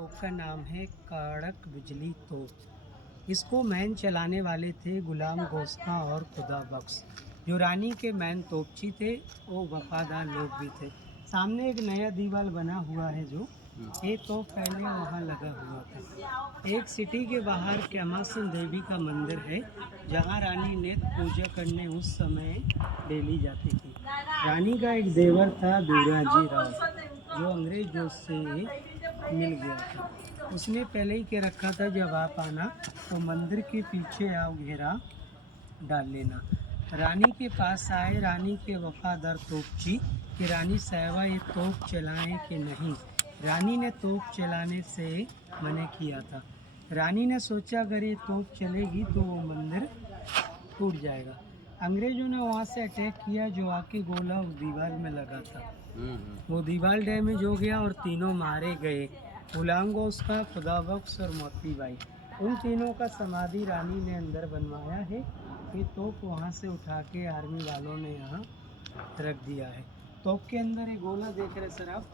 तोप का नाम है कड़क बिजली तोप। इसको मैन चलाने वाले थे गुलाम गोस्ता और खुदा बख्श। जो रानी के मैन तोपची थे वो वफादार लोग भी थे। सामने एक नया दीवार बना हुआ है जो ये तो पहले वहाँ लगा हुआ था। एक सिटी के बाहर कैमासन देवी का मंदिर है जहाँ रानी ने पूजा करने उस समय डेली जाती थी। रानी का एक देवर था दूराजी राव जो अंग्रेजों से मिल गया था। उसने पहले ही के रखा था जब आप आना तो मंदिर के पीछे आओ घेरा डाल लेना। रानी के पास आए रानी के वफादार तोपची कि रानी साहबा ये तोप चलाएं कि नहीं। रानी ने तोप चलाने से मना किया था। रानी ने सोचा अगर ये तोप चलेगी तो वो मंदिर टूट जाएगा। अंग्रेजों ने वहाँ से अटैक किया जो आके गोला उस दीवार में लगा था। वो दीवार डैमेज हो गया और तीनों मारे गए। गुलाम गोस्ता, खुदा बख्श और मोती बाई, उन तीनों का समाधि रानी ने अंदर बनवाया है। ये तोप वहाँ से उठा के आर्मी वालों ने यहाँ रख दिया है। तोप के अंदर ये गोला देख रहे सर आप,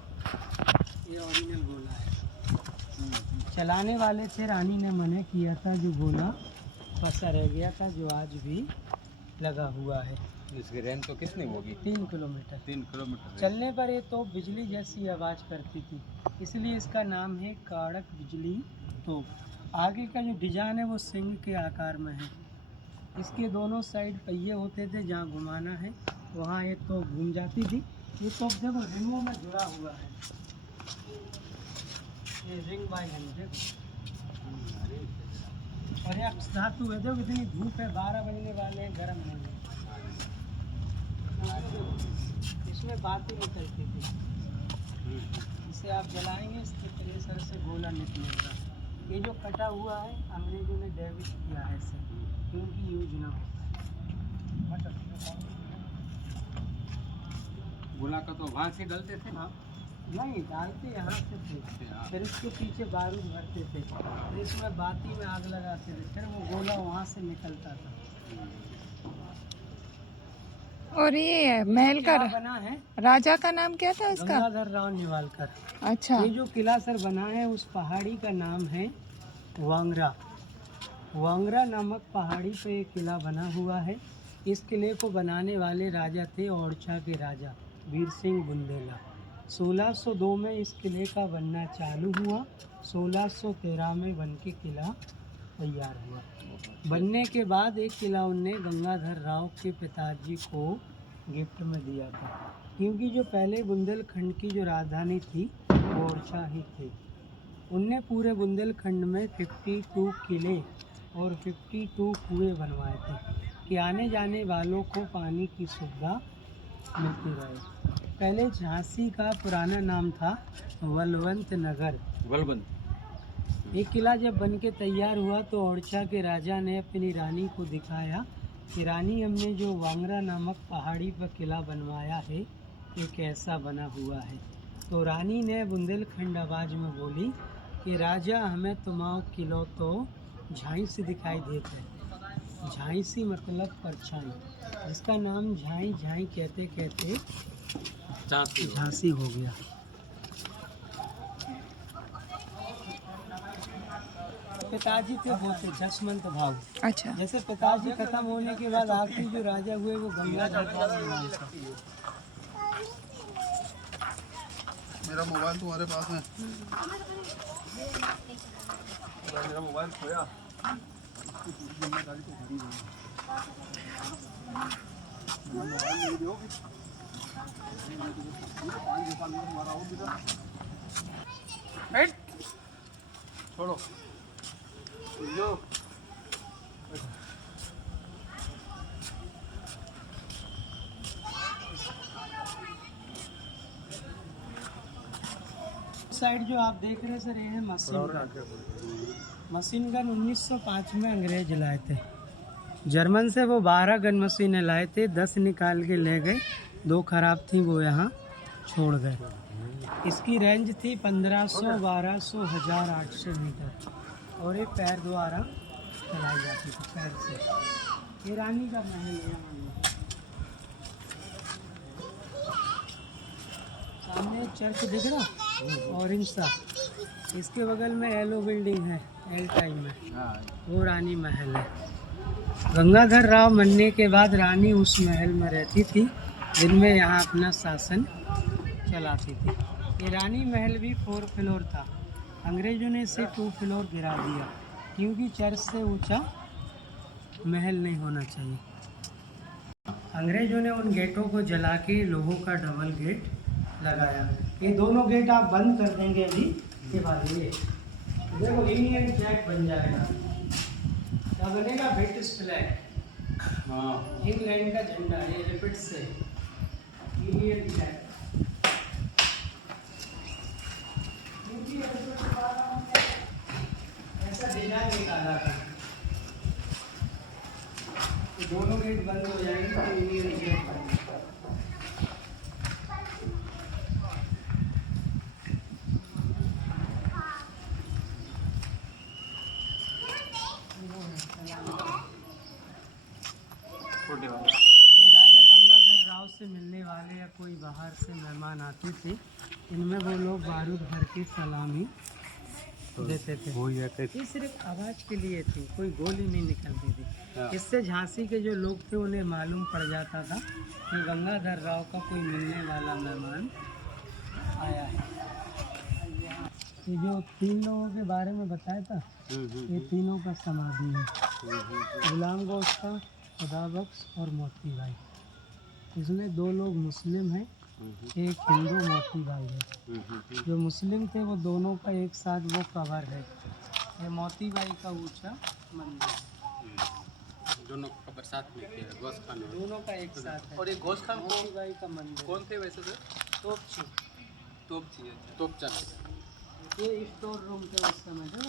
ये ओरिजिनल गोला है। चलाने वाले थे रानी ने मना किया था जो गोला फंसा रह गया था जो आज भी लगा हुआ है। इसकी रेंज तो कितनी होगी? 3 किलोमीटर। 3 किलोमीटर। चलने पर ये तोप बिजली जैसी आवाज़ करती थी इसलिए इसका नाम है कड़क बिजली तोप। आगे का जो डिजाइन है वो सिंह के आकार में है। इसके दोनों साइड पहिए होते थे, जहाँ घुमाना है वहाँ ये तोप घूम जाती थी। ये तोप देखो रिंगों में जुड़ा हुआ है, ये रिंग बाय रिंग देखो। और यहाँ धातु है, देखो इतनी धूप है, 12 बजने वाले हैं, गर्म नहीं है। इसमें बाती निकलती थी, इसे आप जलाएंगे इसके प्रेशर से गोला निकलेगा। ये जो कटा हुआ है अंग्रेजों ने डैमेज किया है इसे क्योंकि यूज ना हो। गोला का तो वहाँ से डलते थे। हाँ नहीं डालते यहाँ से थे, फिर इसके पीछे बारूद भरते थे, फिर इसमें बाती में आग लगाते थे, फिर वो गोला वहाँ से निकलता था। और ये महल का बना है, राजा का नाम क्या था उसका? गंगाधर राव नेवालकर। अच्छा, ये जो किला सर बना है उस पहाड़ी का नाम है वांगरा। वांगरा नामक पहाड़ी पे एक किला बना हुआ है। इस किले को बनाने वाले राजा थे ओरछा के राजा वीर सिंह बुंदेला। 1602 में इस किले का बनना चालू हुआ। 1613 में बन के किला तैयार हुआ। बनने के बाद एक किला उनने गंगाधर राव के पिताजी को गिफ्ट में दिया था क्योंकि जो पहले बुंदेलखंड की जो राजधानी थी वो ओरछा ही थी। उनने पूरे बुंदेलखंड में 52 किले और 52 कुएं बनवाए थे कि आने जाने वालों को पानी की सुविधा मिलती रहे। पहले झांसी का पुराना नाम था बलवंत नगर। ये किला जब बन के तैयार हुआ तो ओरछा के राजा ने अपनी रानी को दिखाया कि रानी हमने जो वांगरा नामक पहाड़ी पर किला बनवाया है ये कैसा बना हुआ है। तो रानी ने बुंदेलखंड आवाज़ में बोली कि राजा हमें तुम्हारा किलो तो झांसी दिखाई देता है। झांसी मतलब परछाई, जिसका नाम झाई झाई कहते कहते झांसी हो गया। पिताजी थे वो थे जसवंत भाव। अच्छा, जैसे पिताजी खत्म होने के बाद आखिरी जो राजा हुए वो गंगाधर राव। मेरा मोबाइल तुम्हारे पास है? मेरा मोबाइल खोया। छोड़ो साइड जो आप देख रहे हैं सर ये है मशीन गन। मशीन गन 1905 में अंग्रेज लाए थे जर्मन से। वो 12 गन मशीनें लाए थे, 10 निकाल के ले गए, 2 खराब थी वो यहाँ छोड़ गए। इसकी रेंज थी 1500, 1200, 1800 मीटर और ये पैर द्वारा चलाई जाती थी, पैर से। ये रानी का महल है। सामने एक चर्च दिख रहा ऑरेंज सा, इसके बगल में येलो बिल्डिंग है एल टाइम में, हाँ वो रानी महल है। गंगाधर राव मरने के बाद रानी उस महल में रहती थी जिनमें यहाँ अपना शासन चलाती थी। ये रानी महल भी 4 फ्लोर था। अंग्रेजों ने इसे 2 फ्लोर गिरा दिया क्योंकि चर्च से ऊंचा महल नहीं होना चाहिए। अंग्रेजों ने उन गेटों को जला के लोगों का डबल गेट लगाया। ये दोनों गेट आप बंद कर देंगे अभी के बाद ये देखो यूनियन जैक बन जाएगा। क्या बनेगा? ब्रिटिश फ्लैग, हाँ इंग्लैंड का झंडा। ये रिपीट से यूनियन जैक। ऐसा डिजाइन निकाला था। ये दोनों गेट बंद हो जाएंगे तो यूनियन जैक बनेगा। छोटे वाले कोई राजा गंगाधर राव से मिलने वाले या कोई बाहर से मेहमान आते थे, इनमें वो लोग बारूद भर के सलामी देते थे। हो जाते थे। ये सिर्फ आवाज़ के लिए थी, कोई गोली नहीं निकलती हाँ। थी। इससे झांसी के जो लोग थे उन्हें मालूम पड़ जाता था कि गंगाधर राव का कोई मिलने वाला मेहमान आया है। ये जो 3 लोगों के बारे में बताया था, ये तीनों का समाधि है। गुलाम गोश्त, खुदा बख्श और मोती भाई। इसमें 2 लोग मुस्लिम हैं, एक हिंदू मोती भाई है। जो मुस्लिम थे वो दोनों का एक साथ वो कवर है। ये मोती भाई का ऊंचा मंदिर, दोनों का बरसात में किया गोश्त खाने में। दोनों का एक साथ है। और ये गोश्त खान मोती भाई का मंदिर कौन थे वैसे से? तोपची। तोप चला। ये स्टोर रूम थे उस समय। जो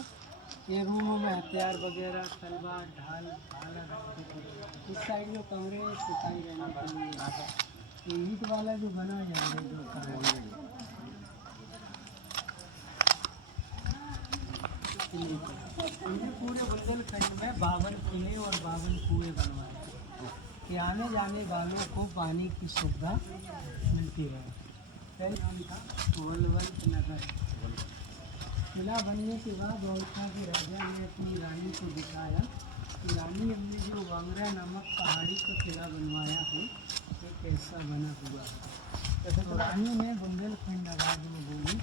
ये रूमों में हथियार वगैरह, तलवार, ढाल, भाला रखते थे। इस साइड जो कमरे सिपाही रहने के लिए। ये ईंट वाला जो बना जाएगा जो कमरा, इन्हें पूरे बुंदेलखंड में 52 किले और 52 कुएं बनवाए थे कि आने जाने वालों को पानी की सुविधा मिलती रहे। पहले नाम था वलवल नगर। किला बनने के बाद ओरछा के राजा ने अपनी रानी को दिखाया कि रानी, हमने जो वांगरा नामक पहाड़ी का किला बनवाया है ये कैसा बना हुआ है। तो रानी ने बुंदेलखंड आवाज में बोली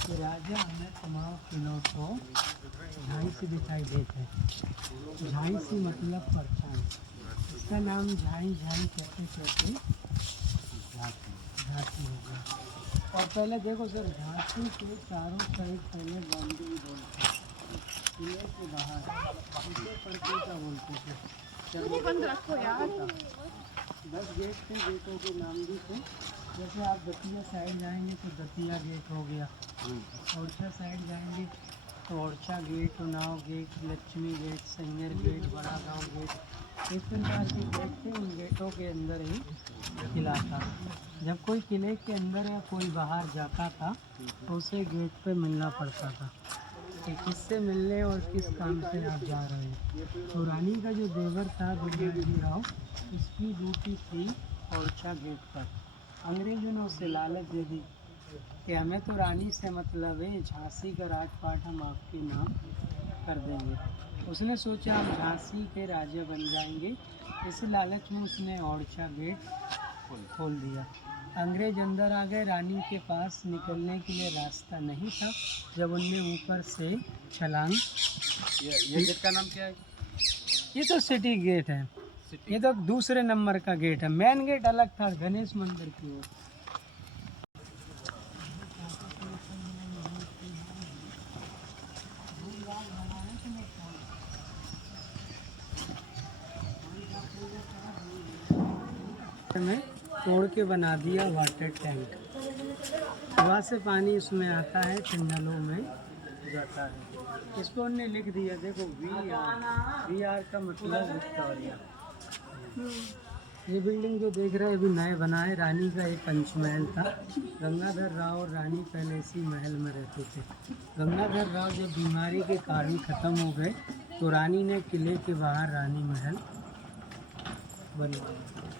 कि राजा, हमें तमाम किलों को झांसी दिखाई देते हैं। झांसी मतलब परछाई। इसका नाम झाई झाई कहते कहते झांसी हो गया। और पहले देखो सर, झांसी के चारों साइड पहले बाउंड्री बोलते थे, किले के बाहर इसे परकोटा बोलते थे। बंद रखो यार। 10 गेट थे, गेटों के नाम भी थे। जैसे आप दतिया साइड जाएंगे तो दतिया गेट हो गया, ओरछा साइड जाएंगे तो Orchha gate, Unnao gate, Laxmi gate, Sainyar gate, Bada Gaon gate. इस प्रकार के गेट थे। उन गेटों के अंदर ही किला था। जब कोई किले के अंदर या कोई बाहर जाता था तो उसे गेट पे मिलना पड़ता था कि किससे मिलने और किस काम से आप जा रहे हैं। तो रानी का जो देवर था गंगाजी राव, इसकी ड्यूटी थी ओरछा गेट पर। अंग्रेजों ने उसे लालच दे दी कि हमें तो रानी से मतलब है, झांसी का राजपाट हम आपके नाम कर देंगे। उसने सोचा हम झांसी के राजा बन जाएंगे। इसी लालच में उसने ओरछा गेट खोल दिया। अंग्रेज अंदर आ गए। रानी के पास निकलने के लिए रास्ता नहीं था। जब उनने ऊपर से छलांग, ये गेट का नाम क्या है? ये तो सिटी गेट है, ये तो दूसरे नंबर का गेट है। मेन गेट अलग था गणेश मंदिर की ओर। में तोड़ के बना दिया वाटर टैंक। हवा से पानी उसमें आता है, जंगलों में जाता है। इसको उन्होंने लिख दिया, देखो VR का मतलब विक्टोरिया। ये बिल्डिंग जो देख रहे हैं अभी नए बना है। रानी का एक पंचमहल था। गंगाधर राव और रानी पहले इसी महल में रहते थे। गंगाधर राव जब बीमारी के कारण ख़त्म हो गए तो रानी ने किले के बाहर रानी महल बनवाया।